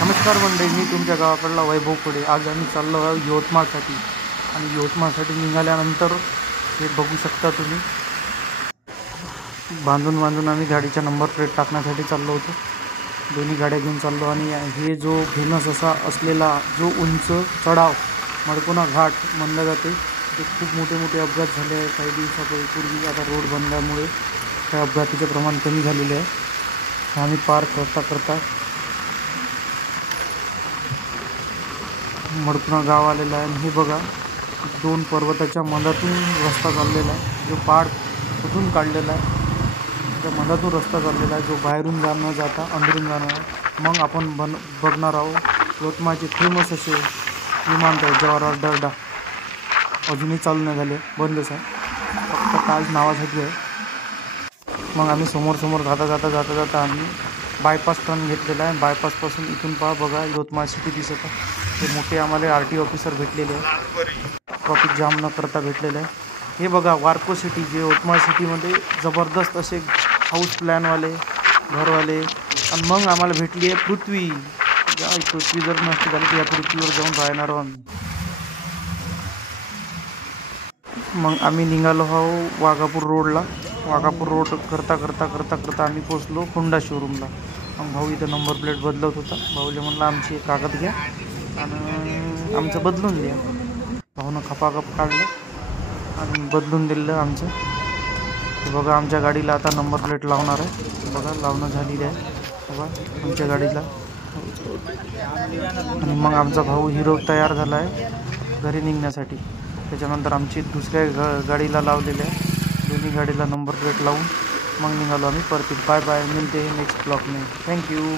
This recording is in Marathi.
नमस्कार मंडळी, मी तुमच्या गावाकडला वैभव पुढे. आज आम्ही चाललो आहोत यवतमाळसाठी. आणि यवतमाळसाठी निघाल्यानंतर हे बघू शकता तुम्ही, बांधून आम्ही गाडीच्या नंबर प्लेट टाकण्यासाठी चाललो होतो. दोन्ही गाड्या घेऊन चाललो. आणि हे जो फेमस असा असलेला जो उंच चढाव मडकोना घाट म्हणलं जाते, ते खूप मोठे अपघात झाले आहे काही दिवसापूर्वी. आता रोड बनल्यामुळे त्या अपघाताचे प्रमाण कमी झालेले आहे. आम्ही पार करता मडकोना गाव आलेला आहे. आणि हे बघा, दोन पर्वताच्या मधातून रस्ता चाललेला आहे. जो पहाड कुठून काढलेला आहे त्या मधातून रस्ता चाललेला आहे, जो बाहेरून न जाता अंदरून जाणार आहे. मग आपण बघणार आहोत यवतमाळचे फेमस असे विमानतळ जवाहरलाल दर्डा. अजूनही चालू नाही झाले, बंदच आहे, फक्त आज नावासाठी आहे. मग आम्ही समोर जाता आम्ही बायपास टर्न घेतलेला आहे. बायपासपासून इथून पहा, बघा यवतमाळ सिटी दिसत आहे. ते मोठे आम्हाला RTO ऑफिसर भेटलेले आहे, ट्रॉफिक जाम न करता भेटलेलं आहे. हे बघा वार्को सिटी, जे यवतमाळ सिटीमध्ये जबरदस्त असे हाऊस प्लॅनवाले घरवाले. आणि मग आम्हाला भेटली आहे पृथ्वी. पृथ्वी जर नसती झाली तर या पृथ्वीवर जाऊन राहणार आहोत. मग आम्ही निघालो आहोत वाघापूर रोडला. वाघापूर रोड करता आम्ही पोचलो होंडा शोरूमला. मग भाऊ इथं नंबर प्लेट बदलत होता. भाऊले म्हणलं आमची एक कागद घ्या आणि आमचं बदलून द्या. भाऊनं खपाखप काढलं आणि बदलून दिलं आमचं. ते बघा, आमच्या गाडीला आता नंबर प्लेट लावणार आहे. बघा, लावणं झालेली आहे बघा आमच्या गाडीला. आणि मग आमचा भाऊ हिरो तयार झाला आहे घरी निघण्यासाठी. त्याच्यानंतर आमची दुसऱ्या गाडीला लावलेले आहे. दोन्ही गाडीला नंबर प्लेट लावून मग निघालो आम्ही परत. बाय बाय, मिळते नेक्स्ट ब्लॉग में. थँक्यू.